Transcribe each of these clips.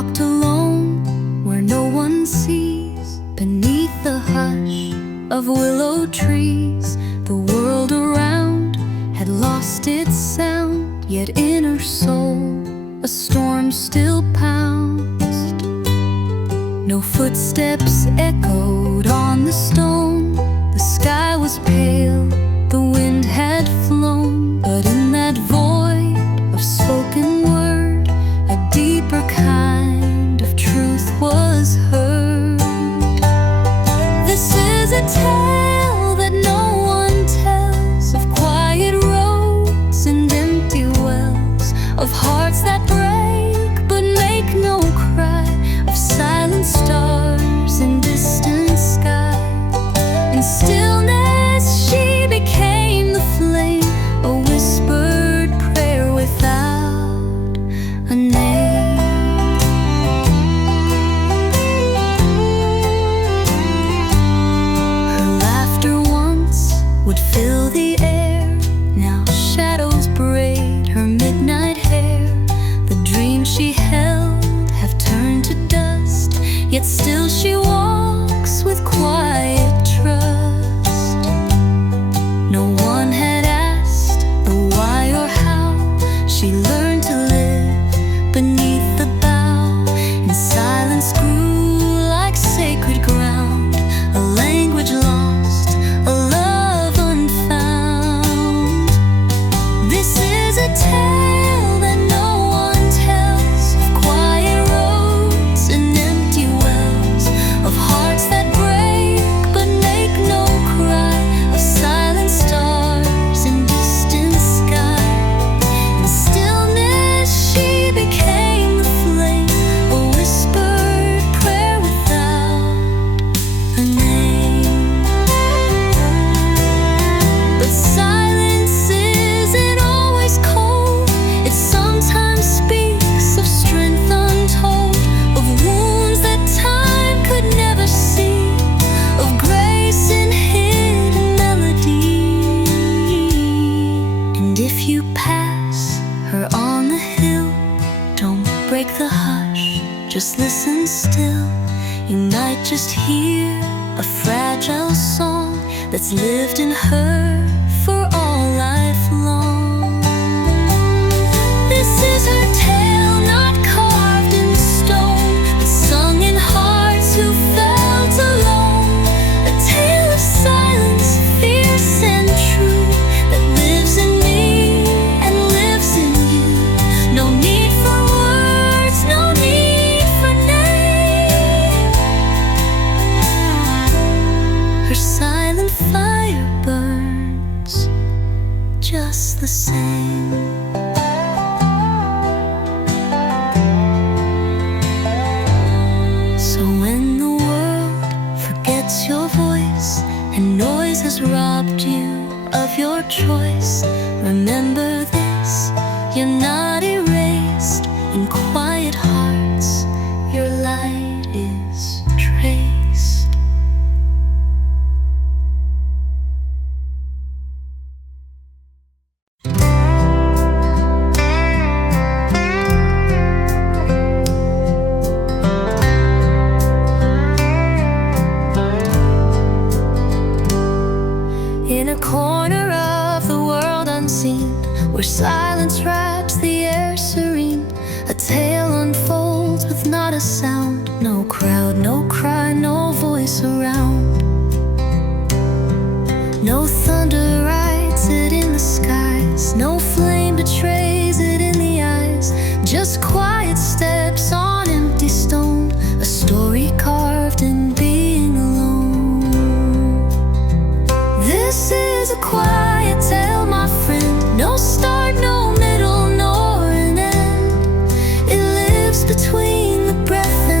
walked alone where no one sees, beneath the hush of willow trees. The world around had lost its sound, yet in her soul a storm still pounced. No footsteps echoed on the stone. The sky was pale, the wind had flown, but in that void of spoken word, a deeper kind of truth was heard. This is a tale that no one tells, of quiet roads and empty wells, of hearts that break but make no cry, of silent stars in distant sky. In stillness she became the flame, a whispered prayer without a name. Her laughter once would fill the air, now shadows braid her midnight hair. The dreams she held have turned to dust, yet still she walks with quiet trust. No one had asked the why or how. She learned to live beneath the bough, and silence grew like sacred ground, a language lost, a love unfound. This is a tale that no one tells, of quiet roads and empty wells, of hearts that break but make no cry, of silent stars in distant sky. In stillness she became the flame, a whispered prayer without a name. But silence isn't always cold, it sometimes speaks of strength untold, of wounds that time could never see, of grace in hidden melody. And if you pass her on the hill, don't break the hush, just listen still. You might just hear a fragile song that's lived in her for all life long. This is her tale, not carved in stone, but sung in hearts who felt alone. A tale of silence, fierce and true, that lives in me and lives in you. No need for words, no need for name. Her silent fire burns just the same. So when the world forgets your voice and noise has robbed you of your choice, remember this: you're not erased. In quiet hearts your light is traced. In a corner of the world unseen, where silence wraps the air serene, a tale unfolds with not a sound, no crowd, no cry, no voice around. No thunder writes it in the skies, no flame betrays it in the eyes, just quiet steps on empty stone, a story carved in being alone. This is a quiet tale, my friend, no start, no middle, nor an end. It lives between the breath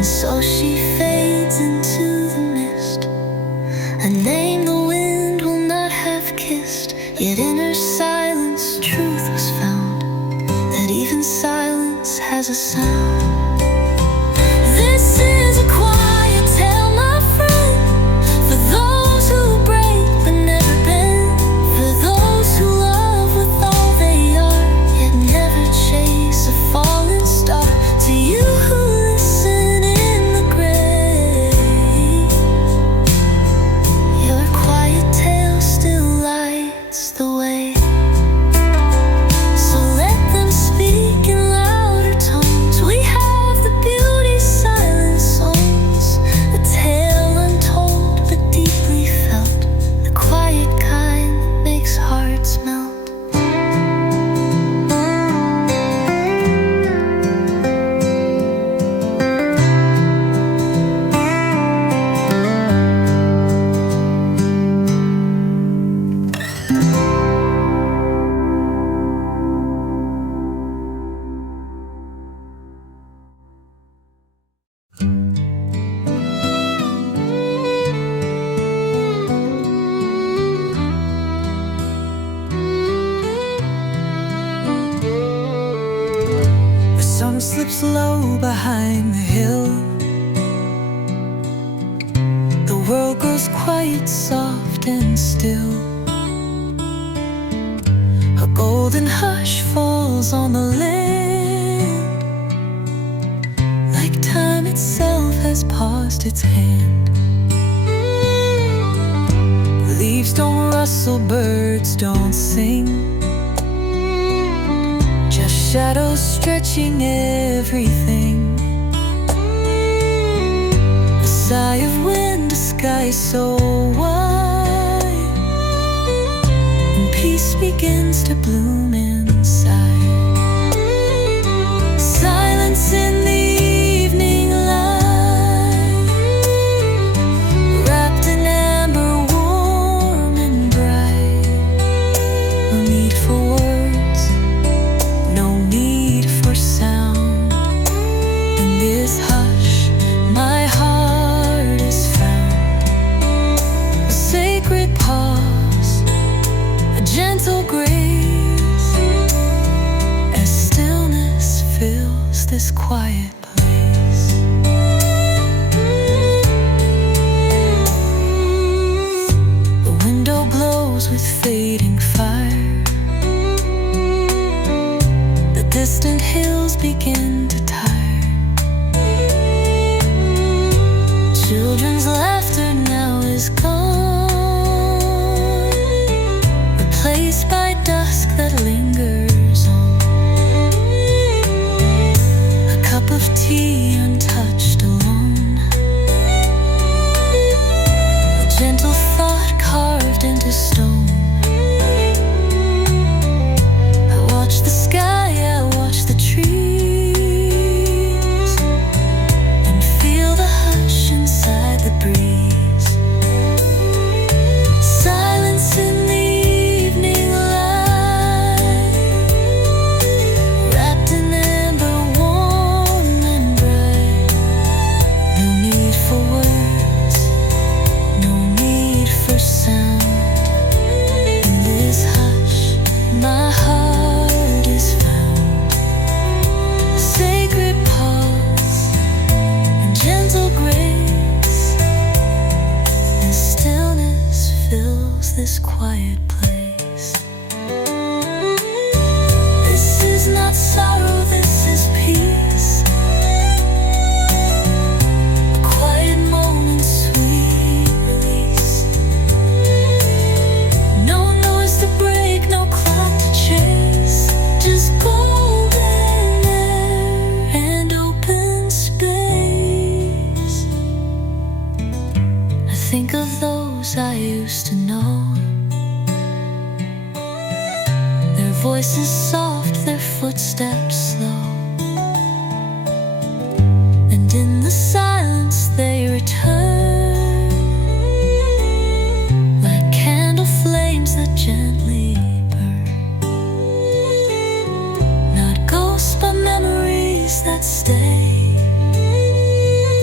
And so she fades into the mist, a name the wind will not have kissed. Yet in her silence truth was found, that even silence has a sound. This is a quiet tale, my friend, for those who break but never bend, for those who love with all they are, yet never chase a falling star. To you who listen in the grave, your quiet tale still lights the way. So let them speak in louder tones. We have the beauty silence owns, a tale untold but deeply felt, the quiet kind that makes hearts melt. The sun slips low behind the hill. The world grows quiet, soft and still. A golden hush falls on the land, like time itself has paused its hand. Leaves don't rustle, birds don't sing, just shadows stretching everything. A sigh of wind, a sky so wide, and peace begins to bloom inside. Silence in the evening light, wrapped in amber, warm and bright. No need for words, no need for sound. In this hush, my heart is found. A sacred pause, a gentle grace, as stillness fills this quiet place. The window blows with fading fire, the distant hills begin to tire. Children's laughter now is gone, replaced by dusk that lingers on. A cup of tea untouched alone, a gentle thought carved into stone. I watch the sky, I watch the trees, and feel the hush inside the breeze. Silence in the evening light, wrapped in amber, warm and bright. No need for words, no need for sound. In this hush, my heart is found. Sacred pause and gentle grace, and stillness fills this quiet place. This is not sorrow, this is peace. A quiet moment, sweet release. No noise to break, no clock to chase, just golden air and open space. I think of those I used to know, their voices soft, their footsteps slow, and in the silence they return, like candle flames that gently burn. Not ghosts but memories that stay,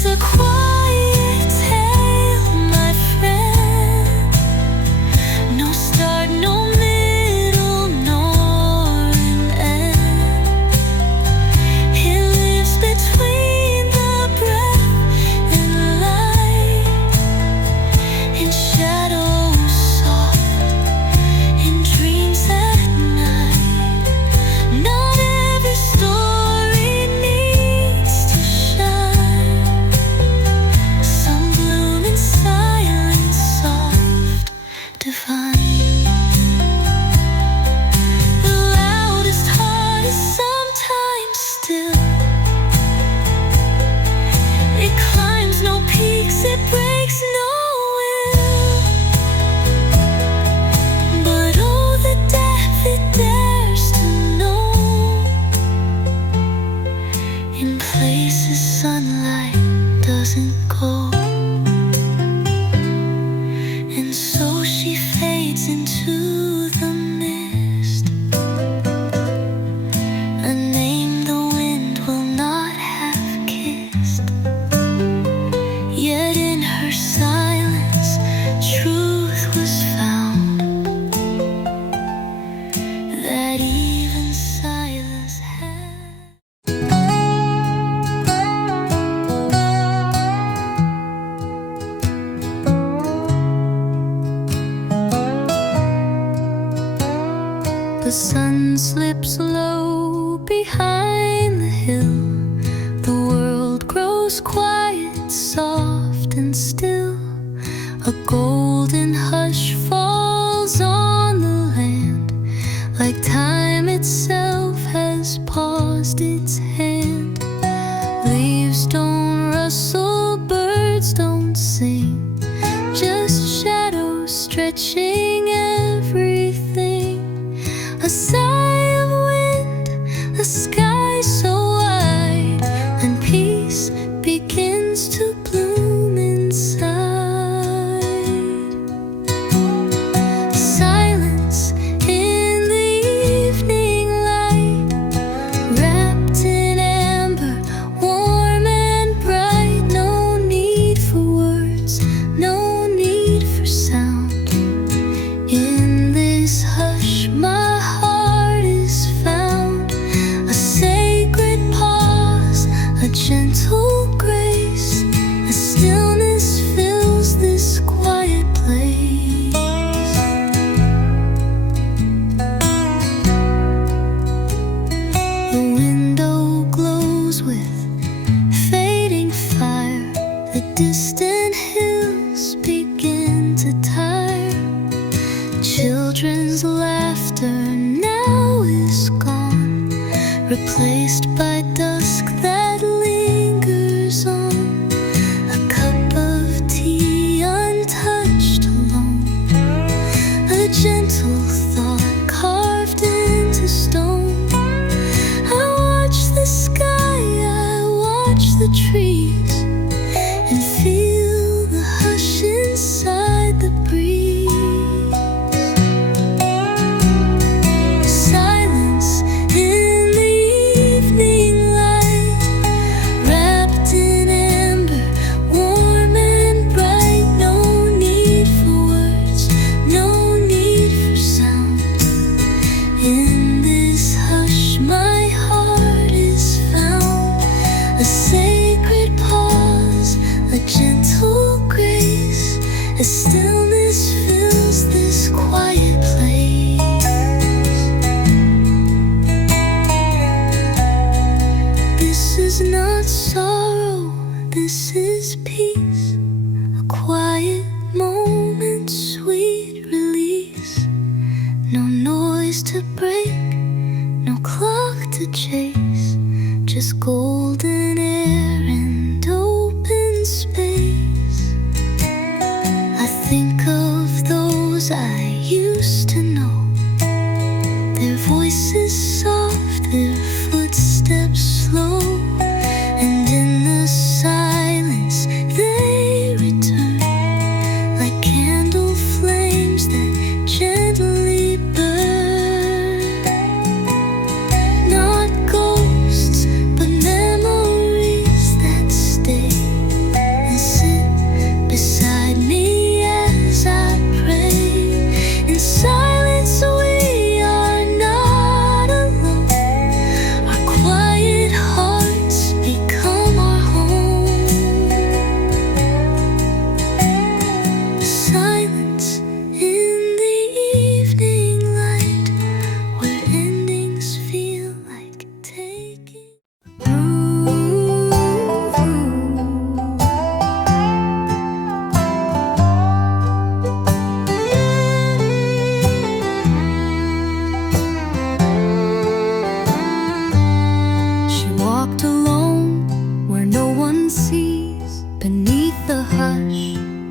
is a quiet tale, my friend. No start, no middle, nor an end. It lives between the breath and light, in shadows soft, in dreams at night. Not every story needs to shine. Some bloom in silence, soft, divine. The loudest heart is sometimes still. It climbs no peaks, it breaks no will. But oh, the depth it dares to know, in places sunlight doesn't go. And so she fades into the mist, a name the wind will not have kissed. Yet in her silence, truth was found, that even Silas had. The sun slips low behind the hill. The world grows quiet, soft and still. A golden hush falls on the land, like time itself has paused its hand. Leaves don't rustle, birds don't sing, just shadows stretching everything. A sigh of wind, the sky so wide, and peace begins to bloom inside. Silence in the evening light, wrapped in amber, warm and bright. No need for words, no need for sound. In this hush, my heart is found. A sacred pause, a gentle grace. A stillness fills this quiet place. The window glows with fading fire. The distant hills begin to tire. Children's laughter now is gone, replaced by dusk that lingers on. A cup of tea untouched alone, a gentle thought carved into stone. I watch the sky, I watch the trees, and feel the hush inside the breeze. Silence in the evening light, wrapped in amber, warm and bright. No need for words, no need for sound. In this hush, my heart is found. A sacred pause, a gentle grace. A stillness fills this quiet place. This is not sorrow, this is peace. A quiet moment, sweet release. No noise to break, no clock to chase, just golden air and open space. I think of those I used to know, their voices soft, their footsteps slow, and in the silence they return, like candle flames that gently burn. Not ghosts, but memories that stay.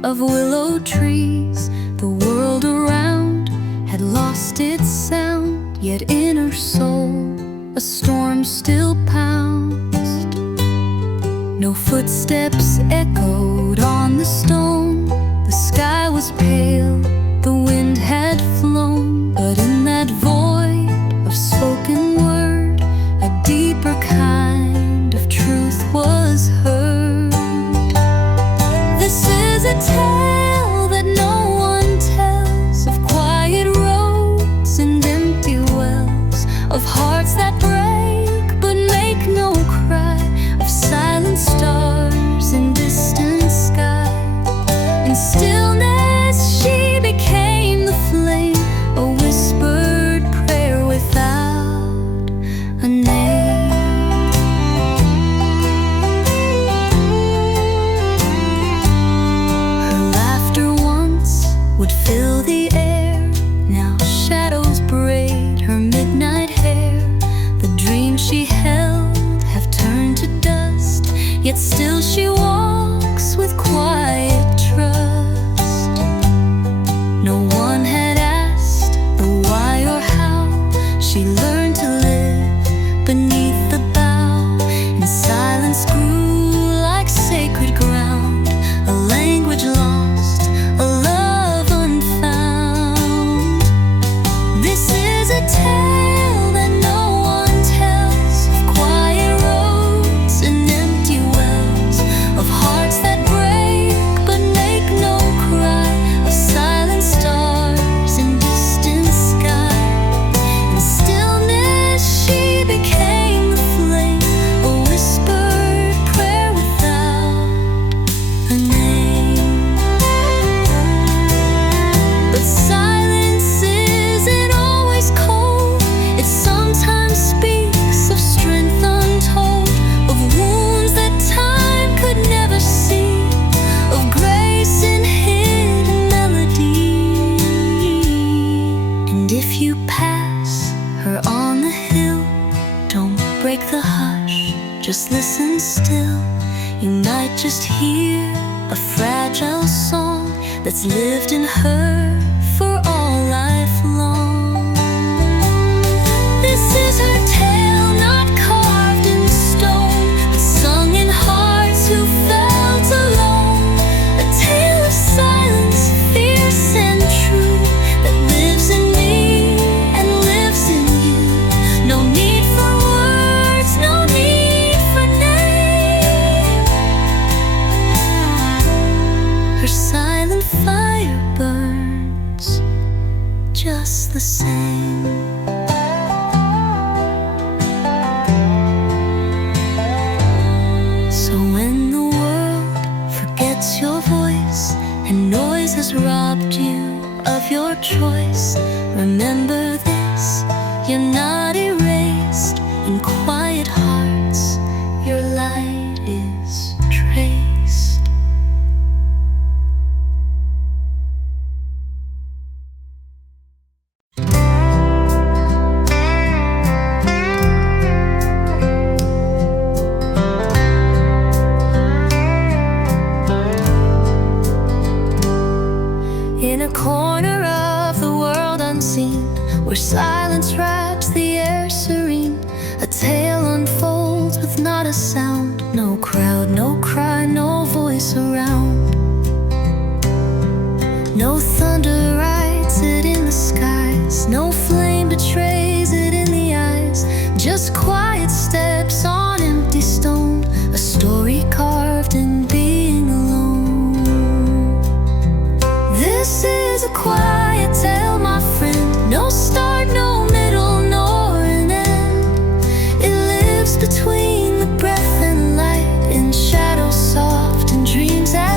of willow trees. The world around had lost its sound, yet in her soul a storm still pounced. No footsteps echoed on the stone. The sky was pale, the wind had flown, but in that void of spoken word, a deeper kind of truth was heard. This is a tale that no one tells, of quiet roads and empty wells, of hearts that break but make no cry, of silent stars in distant sky. In stillness she became the flame, a whispered prayer without a name. Her laughter once would fill the air, now shadows braid her midnight hair. The dreams she held have turned to dust, yet still she walks with quiet trust. No one had asked the why or how. She learned to live beneath the bough, and silence grew like sacred ground, a language lost, a love unfound. This is a tale that no one tells, of quiet roads and empty wells, of hearts that break but make no cry, of silent stars in distant sky. In stillness she became the flame, a whispered prayer without a name. But silence isn't always cold, it sometimes speaks of strength untold, of wounds that time could never see, of grace in hidden melody. And if you pass her on the hill, don't break the hush, just listen still. You might just hear a fragile song that's lived in her for all life long. This is her tale, not carved in stone, but sung in hearts who felt alone. A tale of silence, fierce and true, that lives in me and lives in you. No need for words, no need for name. Her silent fire burns just the same. So when the world forgets your voice and noise has robbed you of your choice, remember this: you're not erased. In quiet hearts your light is traced. In a corner of the world unseen, where silence wraps the air serene, a tale unfolds with not a sound, no crowd, no cry, no voice around. No thunder writes it in the skies, no flame betrays it in the eyes, just quiet steps on empty stone, a story carved in being alone. This is a quiet tale, my friend, no start, no middle, nor an end. It lives between the breath and light, in shadows soft and dreams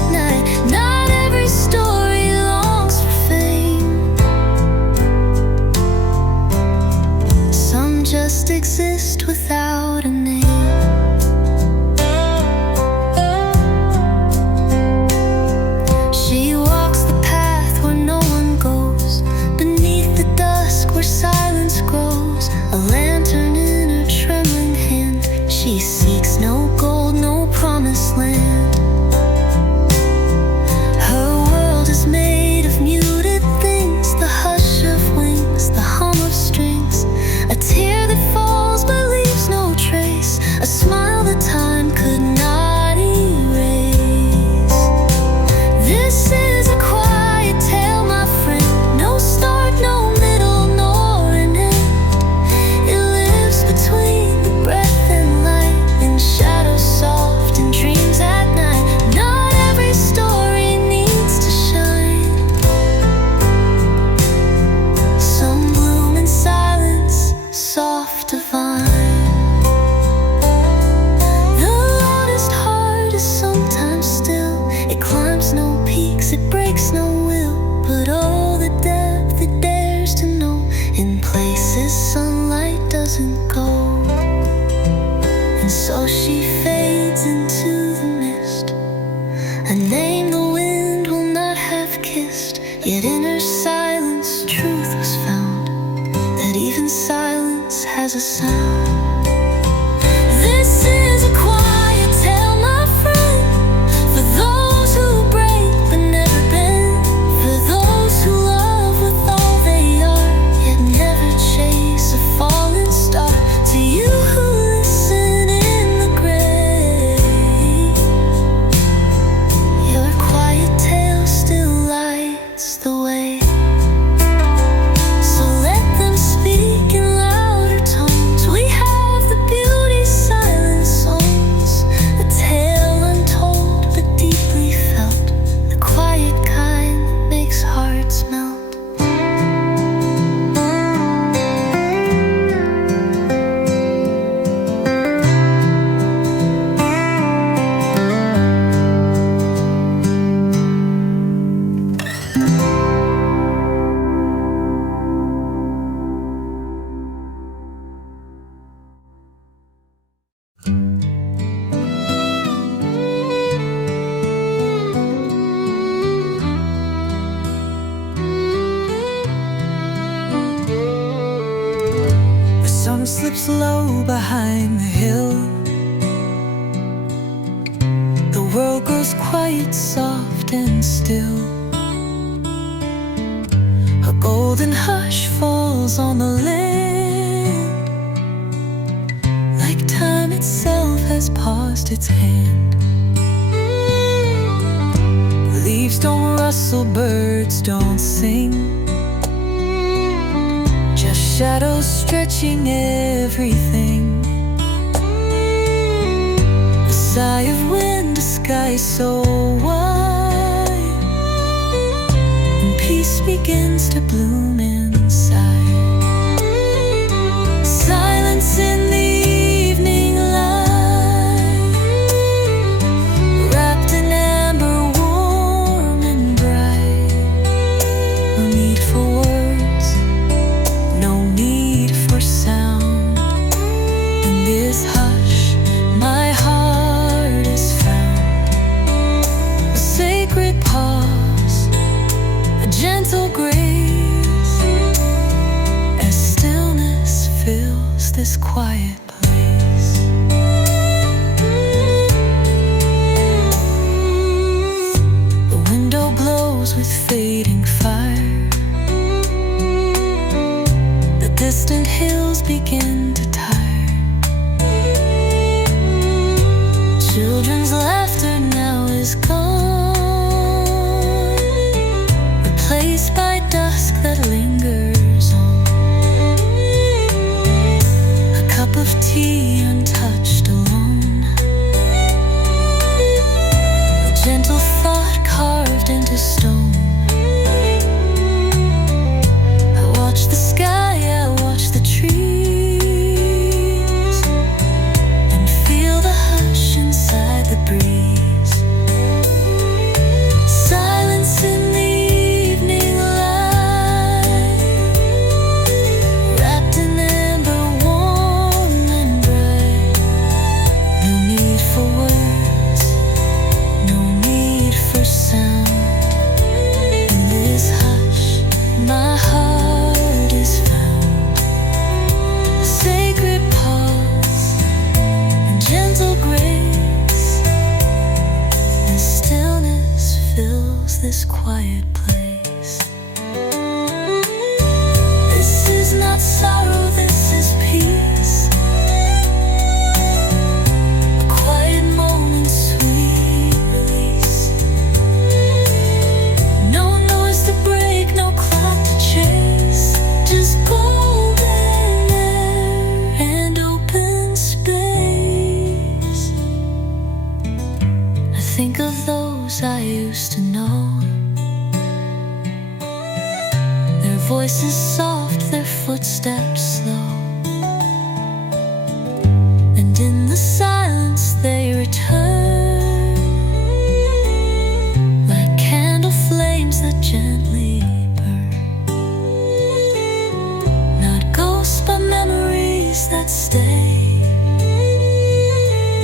So she fades into the mist, a name the wind will not have kissed. Yet in her silence truth was found, that even silence has a sound. This is a quiet tale, my friend, for those who break but never bend, for those who love with all they are, yet never chase a falling star. To you who listen in the grave, your quiet tale still lights the way. So let them speak in louder tones. We have the beauty silent songs, a tale untold but deeply felt, the quiet kind that makes hearts melt. The sun slips low behind the hill. The world grows quiet, soft and still. A golden hush falls on the land, like time itself has paused its hand. Leaves don't rustle, birds don't sing, just shadows stretching everything. A sigh of wind, a sky so wide, and peace begins to bloom inside. Silence in the evening light, wrapped in amber, warm and bright. No need for words, no need for sound. In this hush, my heart is found. A sacred pause, a gentle grace, as stillness fills this quiet place. The window blows with fading fire, the distant hills begin to tire. Children's laughter now is gone, replaced by dusk that lingers on. A cup of tea untouched alone, a gentle thought carved into stone. I watch the sky, I watch the trees, and feel the hush inside the breeze. Silence in the evening light, wrapped in amber, warm and bright. No need for words, no need for sound. In this hush, my heart is found. A sacred pause and gentle grace, and stillness fills this quiet place. This is not sorrow, this is peace. A quiet moment, sweet release. No noise to break, no clock to chase, just golden air and open space. I think of those I used to know, their voices soft, their footsteps slow, and in the silence they return, like candle flames that gently burn. Not ghosts but memories that stay,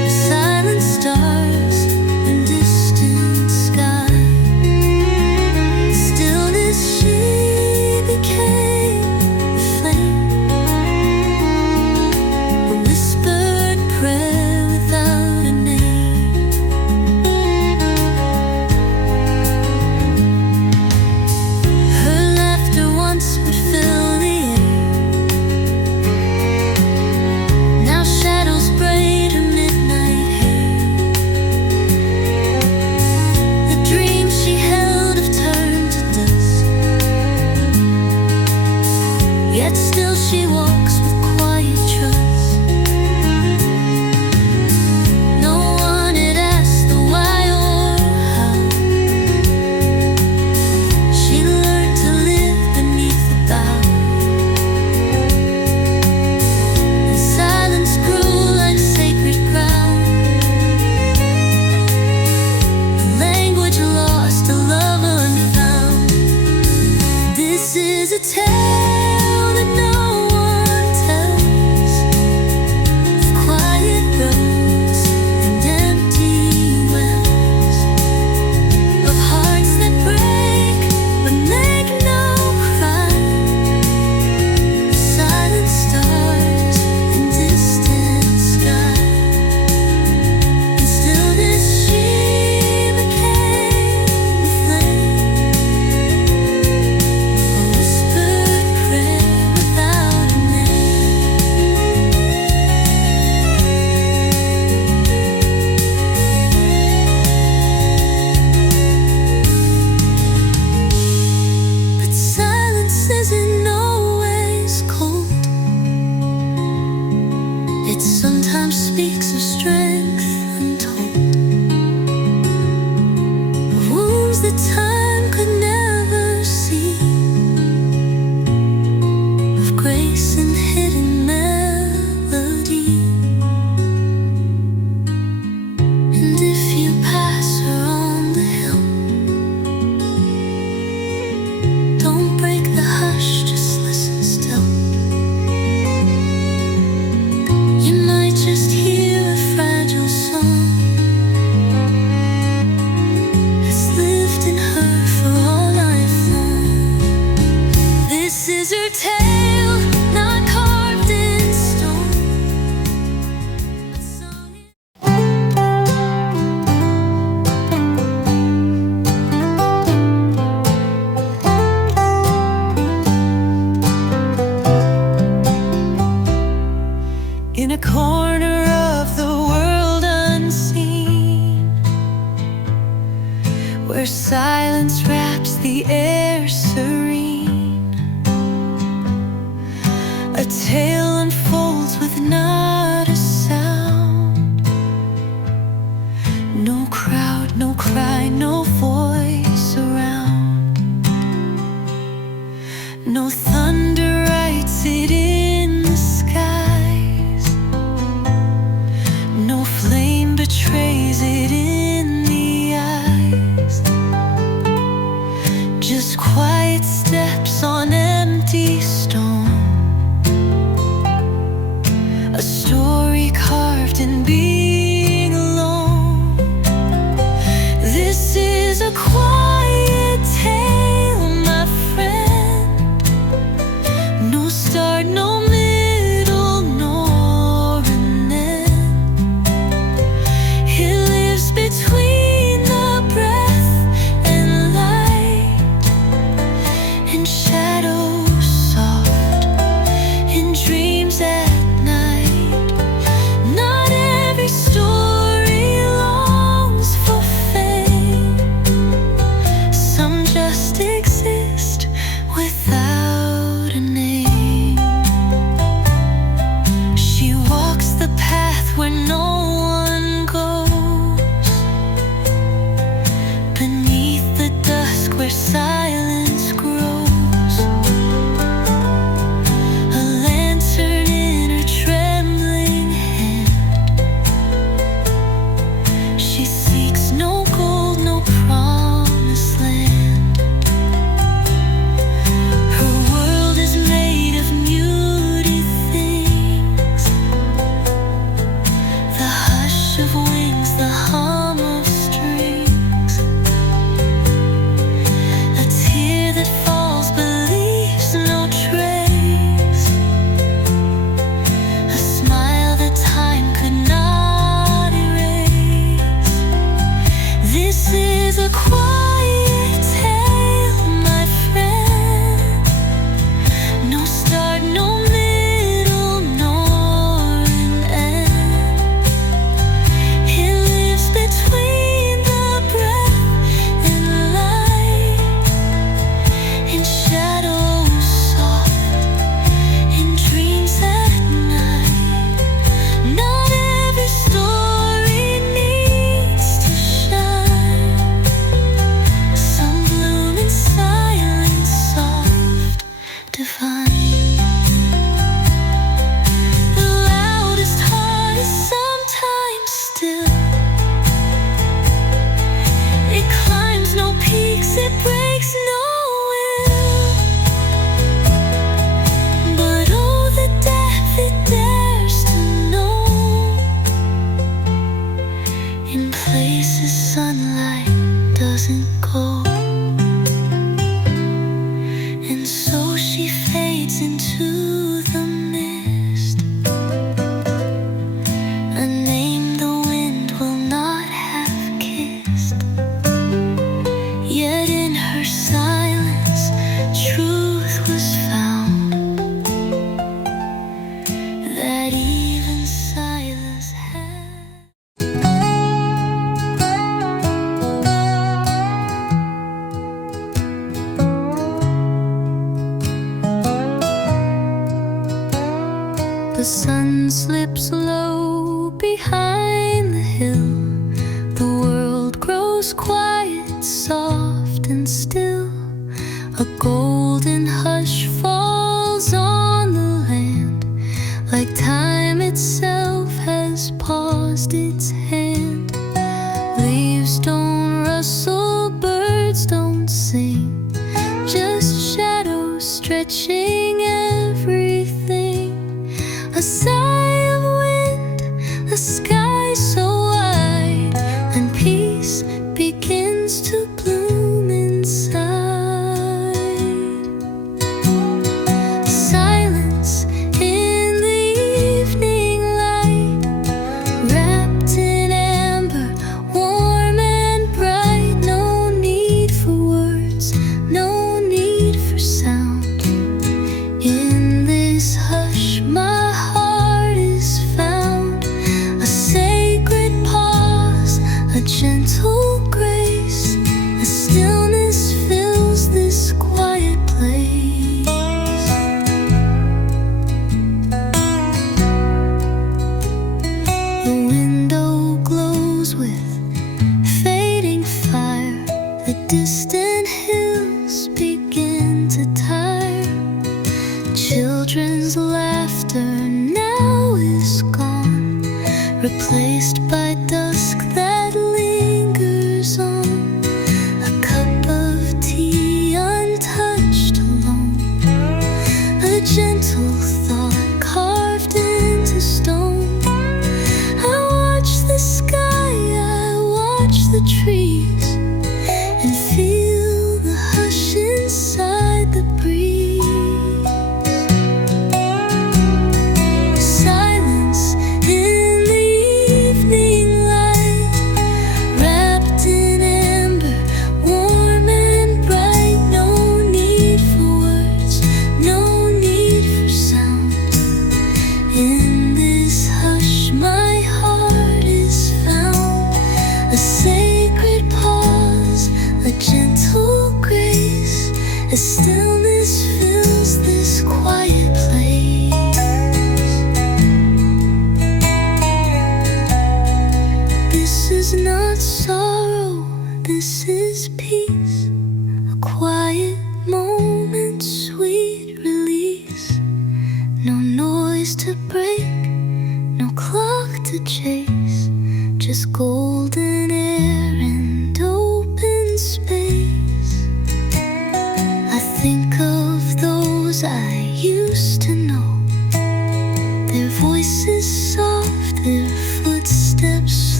of wings, the hum of strings. A tear that falls but leaves no trace. A smile that time could not erase. This is a quiet tale, my friend. No start, no middle, nor an end. It lives between the breath and light, in shadows soft, in dreams at night. Not every story needs to shine. Some bloom in silence, soft, divine. The loudest heart is sometimes still. It climbs no peaks, it breaks no will. But oh, the depth it dares to know, in places sunlight doesn't go. And so she fades into the mist, a name the wind will not have kissed. Yet in her silence, truth was found, that even Silas had. The sun slips low behind the hill. The world grows quiet, soft and still. A golden hush falls on the land, like time itself has paused its hand. Leaves don't rustle, birds don't sing, just shadows stretching everything. A sigh of wind, a sky so wide, and peace begins to bloom inside. Silence in the evening light, wrapped in amber, warm and bright. No need for words, no need for sound. In this hush, my heart is found. A sacred pause, a gentle grace. A stillness fills this quiet place. The window glows with fading fire. The distant hills begin to tire. Children's laughter now is gone, replaced by dusk that lingers on. A cup of tea untouched alone, a gentle thought carved into stone. I watch the sky, I watch the trees, and feel the hush inside the breeze. Silence in the evening light, wrapped in amber, warm and bright. No need for words, no need for sound. In this hush, my heart is found. A sacred pause, a gentle grace. A stillness fills this quiet place. This is not sorrow, this is peace. A quiet moment, sweet release. No noise to break, no clock to chase, just golden air and open space. I think of those I used to know, their voices soft, their footsteps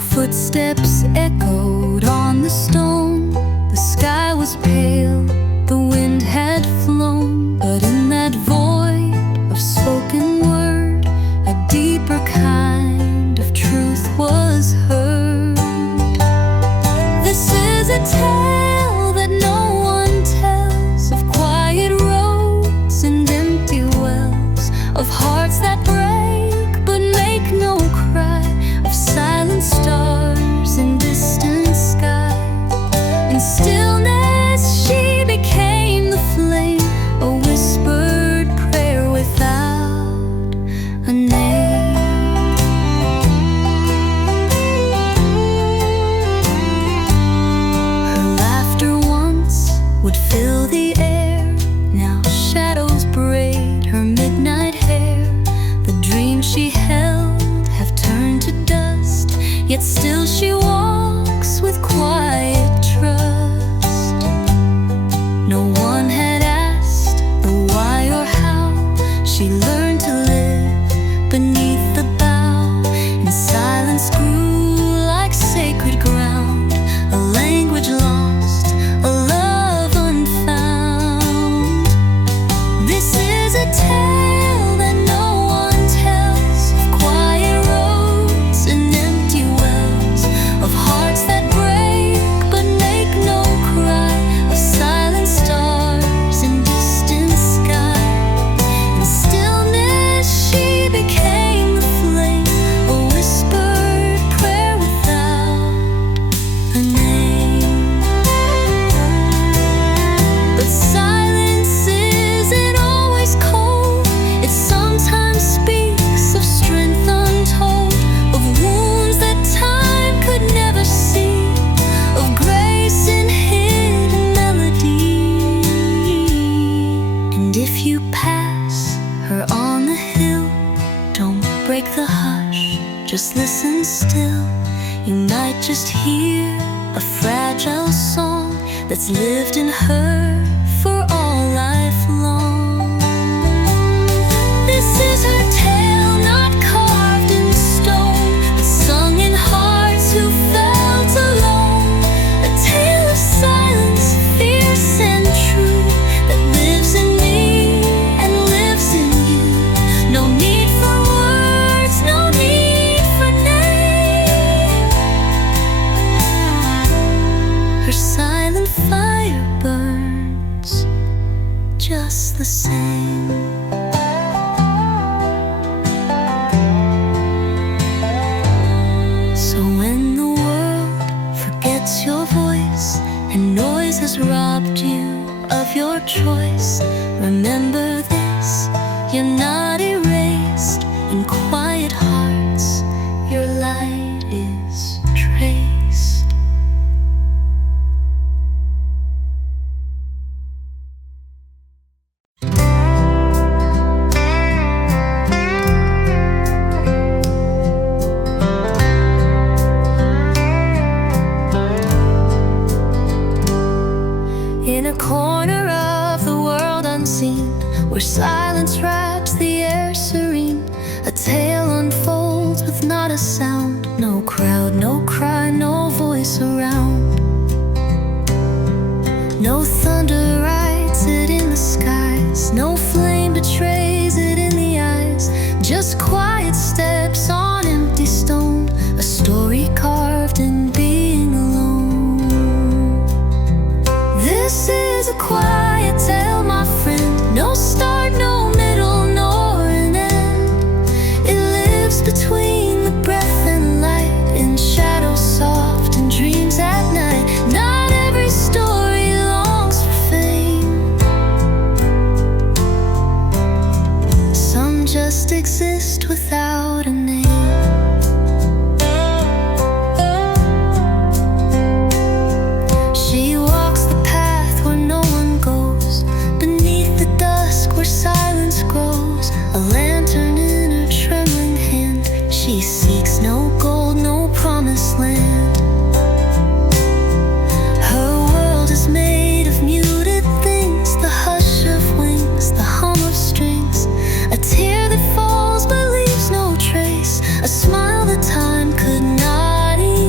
footsteps echoed on the stone. The sky was pale, the wind had flown, but in that void of spoken word, a deeper kind of truth was heard. This is a tale that no one tells, of quiet roads and empty wells, of hearts that break but make no cry, of silent stars in distant sky. In stillness she became the flame, a whispered prayer without a name. Her laughter once would fill the air, now shadows braid her midnight hair. The dreams she held have turned to dust, yet still she walks with quiet trust. No one had asked the why or how. She learned to live beneath the bough, and silence grew like sacred ground, a language lost, a love unfound. This is a tale that no one tells, of quiet roads and empty wells, of hearts that break but make no cry, of silent stars in distant sky. In stillness she became the flame, a whispered prayer without a name. But silence isn't always cold, it sometimes speaks of strength untold, of wounds that time could never see, of grace in hidden melody. And if you pass her on the hill, don't break the hush, just listen still. You might just hear a fragile song that's lived in her for all life long. This is her tale, not carved in stone, but sung in hearts who felt alone. A tale of silence, fierce and true, that lives in me and lives in you. No need for words, no need for name. Her silent fire burns just the same. So when the world forgets your voice and noise has robbed you of your choice, remember this: you're not erased. In quiet hearts, your light is traced. In a corner of the world unseen, where silence wraps the air serene, a tale unfolds with not a sound. No crowd, no cry, no voice around. No thunder writes it in the skies, no flame betrays it in the eyes. Just quiet steps on empty stone, a story carved in being alone. This is a quiet tale, my friend. No start, no middle, nor an end. It lives between the breath and light, in shadows soft and dreams at night. Not every story longs for fame, some just exist without a name. She walks the path where no one goes, beneath the dusk where silence grows, a lantern in her trembling hand. She seeks no gold, no promised land. Her world is made of muted things, the hush of wings, the hum of strings. A tear that falls but leaves no trace, a smile that time could not erase.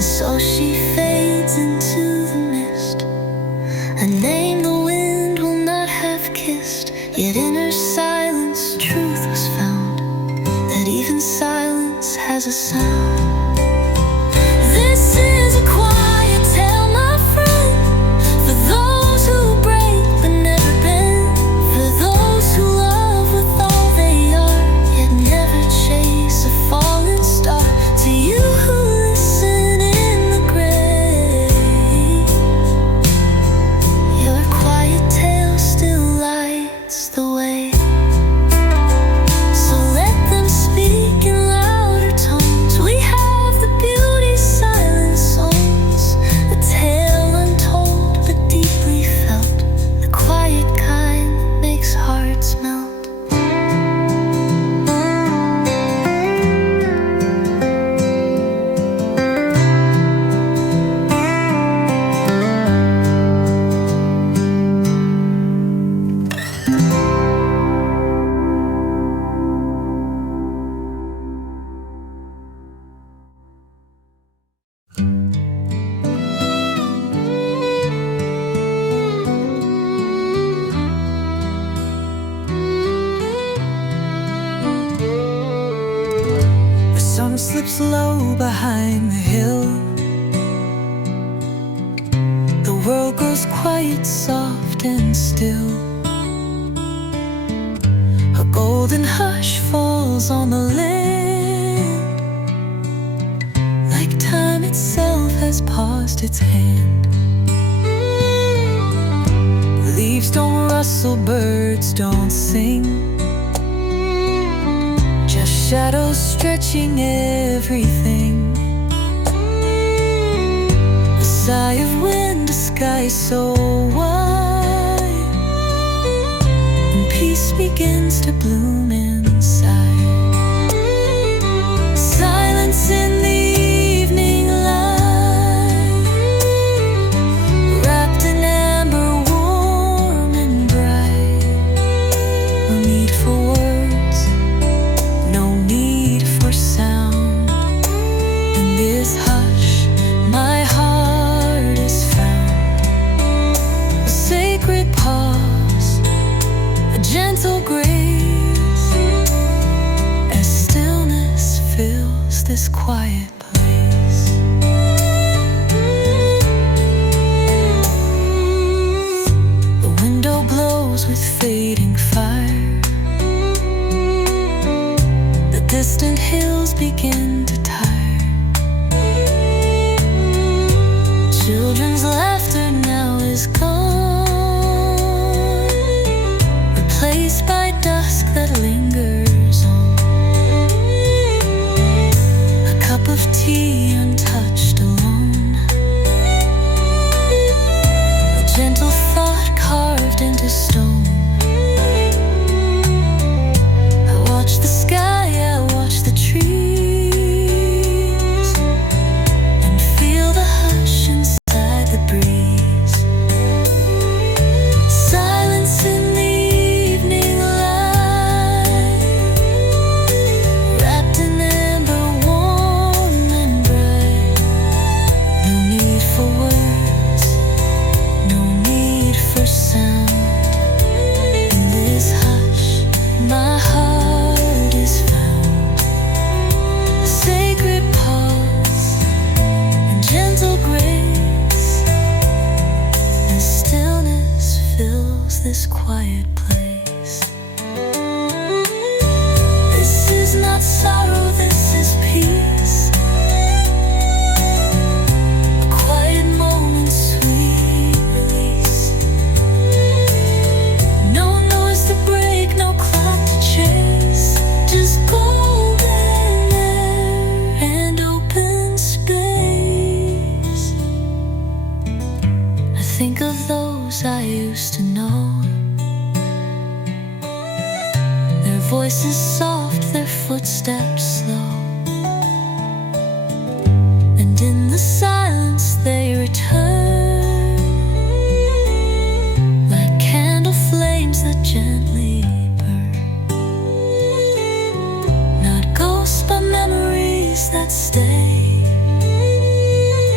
And so she fades into the mist, a name the wind will not have kissed. Yet in her silence truth was found, that even silence has a sound. This is a quiet tale, my friend, for those who break but never bend, for those who love with all they are, yet never chase a falling star. To you who listen in the grave, your quiet tale still lights the way. So let them speak in louder tones. We have the beauty silence owns, a tale untold but deeply felt, the quiet kind that makes hearts melt. The sun slips low behind the hill. The world grows quiet, soft and still. A golden hush falls on the land, like time itself has paused its hand. Leaves don't rustle, birds don't sing, just shadows stretching everything. A sigh of wind, a sky so wide, and peace begins to bloom inside. Silence in the evening light, wrapped in amber, warm and bright. No need for words, no need for sound. In this hush, my heart is found. A sacred pause, a gentle grace, as stillness fills this quiet place. The window blows with fading fire, the distant hills begin to tire. Children's laughter now is gone, replaced by dusk that lingers on. A cup of tea untouched alone, a gentle thought carved into stone. I watch the sky, I watch the trees, and feel the hush inside the breeze. Silence in the evening light, wrapped in amber, warm and bright. No need for words, no need for sound. In this hush, my heart is found. A sacred pause and gentle grace, and stillness fills this quiet place. This is not sorrow, this is peace. A quiet moment, sweet release. No noise to break, no clock to chase, just golden air and open space. I think of those I used to know, their voices soft, their footsteps slow, and in the silence they return, like candle flames that gently burn. Not ghosts but memories that stay,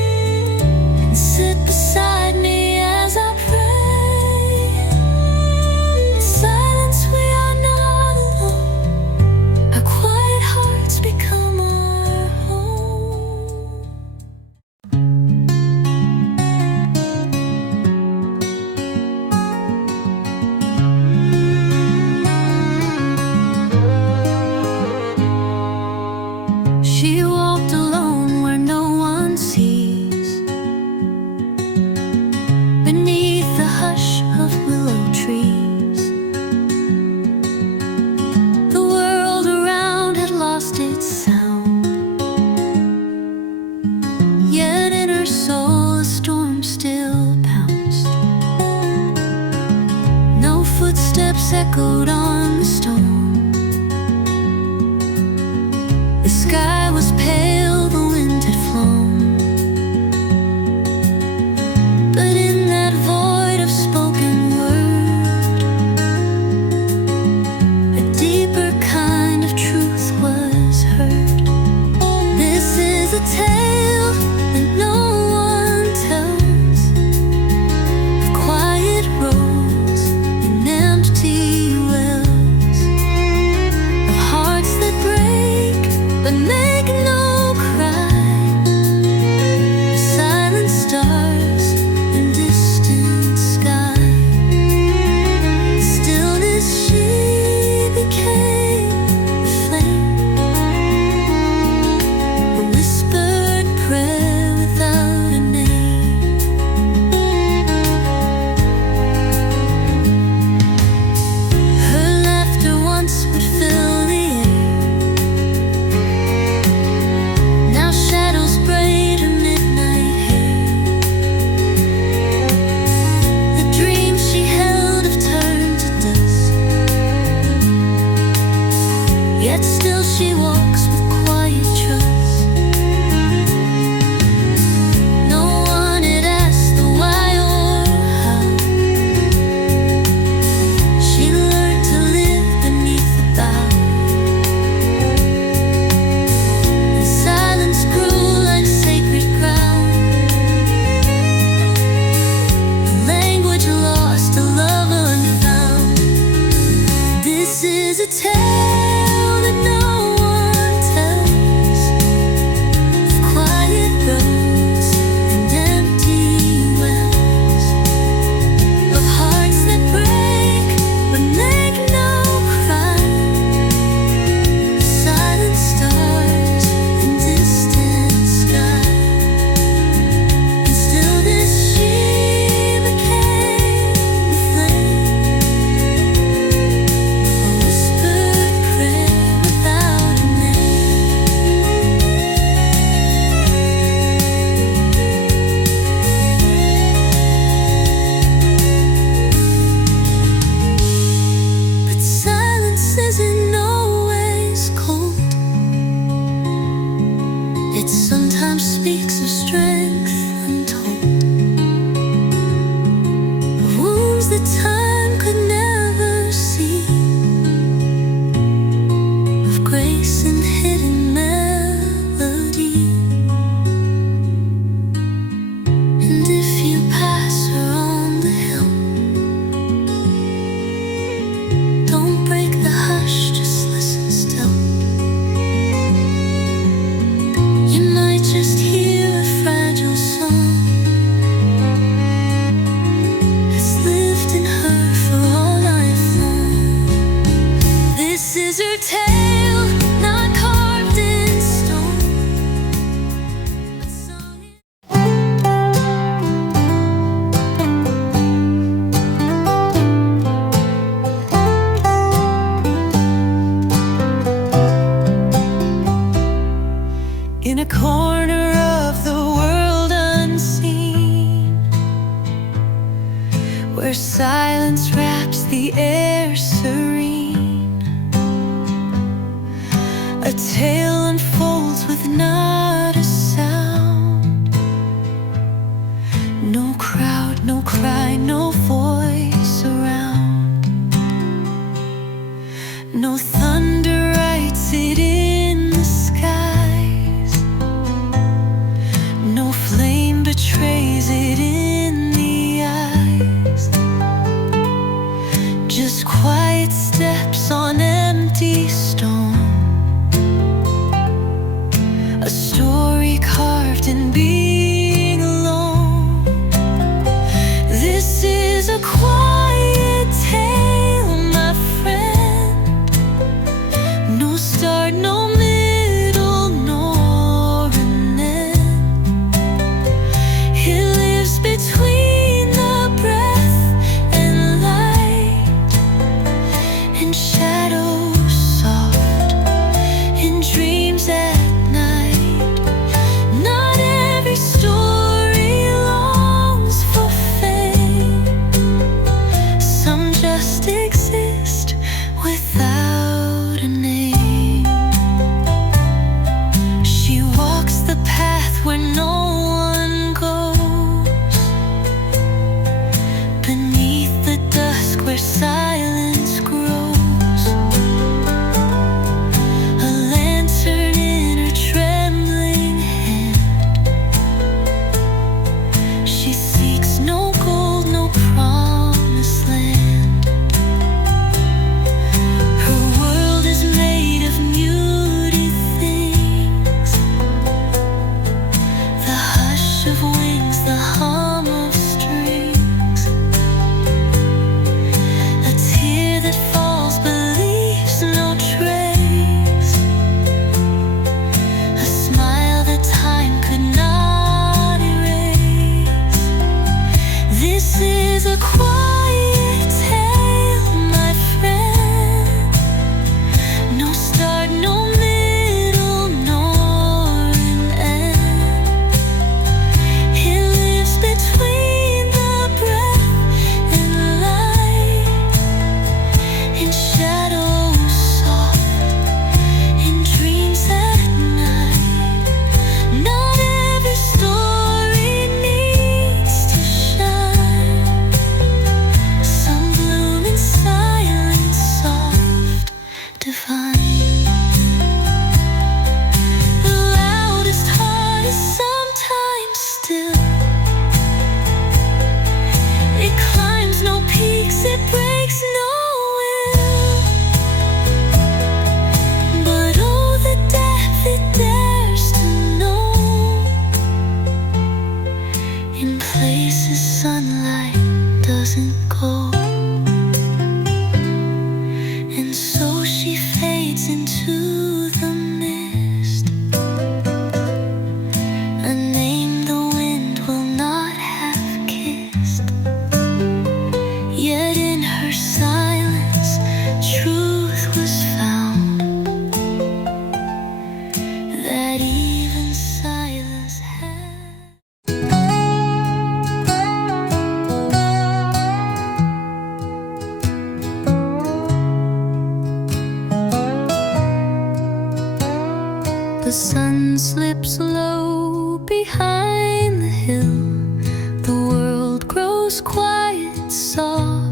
dreams that time could never see, of grace and hidden melody. And if you pass her on the hill, don't break the hush, just listen still. You might just hear a fragile song that's lived in her for all life long. This is her tale, not carved in stone, but sung in a corner of the world unseen, where silence wraps the air serene. A tale unfolds with not a sound. No crowd, no cry, no voice around. No thunder writes it in the skies. No flame betrays it in the eyes. Just quiet steps on empty stone. A story carved in being alone. This is a quiet tale, my friend. No start, no middle, nor an end. It lives between the breath and light, and shadows soft, in dreams at night. Not every story longs for fame. Some just exist without a name. She walks the path where no one goes, beneath the dusk where silence grows. A lantern in her trembling hand. She seeks no gold, no promised land. Her world is made of muted things. The hush of wings, the hum of strings. A tear that falls but leaves no trace. A smile that time could not erase. This is a quiet tale, my friend. No start, no middle, nor an end. It lives between the breath and light, in shadows soft, in dreams at night. Not every story needs to shine. Some bloom in silence, soft, divine. The loudest heart is sometimes still. It climbs no peaks, it breaks no will. But oh, the depth it dares to know, in places sunlight doesn't go. And so she fades into the mist, a name the wind will not have kissed. Yet in her silence, truth was found, that even silence had. The sun slips low behind the hill. The world grows quiet, soft.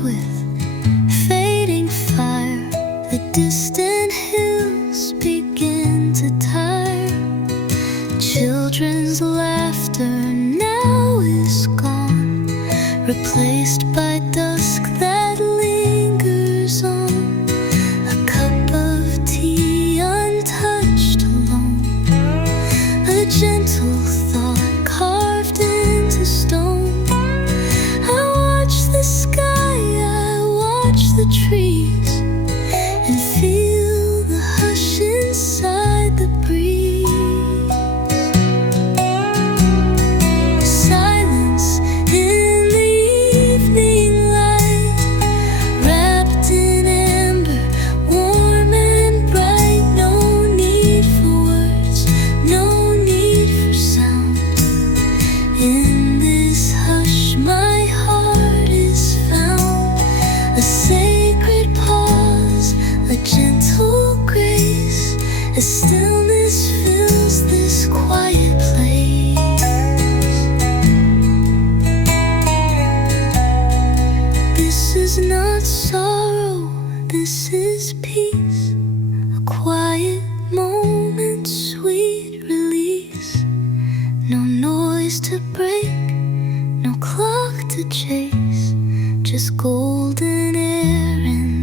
with fading fire. The distant hills begin to tire. Children's laughter now is gone, replaced by dusk that lingers on. A cup of tea untouched alone, a gentle thought carved into stone. I watch the sky, I watch the trees, and feel the hush inside the breeze. Silence in the evening light, wrapped in amber, warm and bright. No need for words, no need for sound. In this hush my heart is found, a sacred pause, a gentle grace, as stillness fills this quiet place. This is not sorrow, this is peace, a quiet moment, sweet release. No noise to break, no clock to chase, just golden air and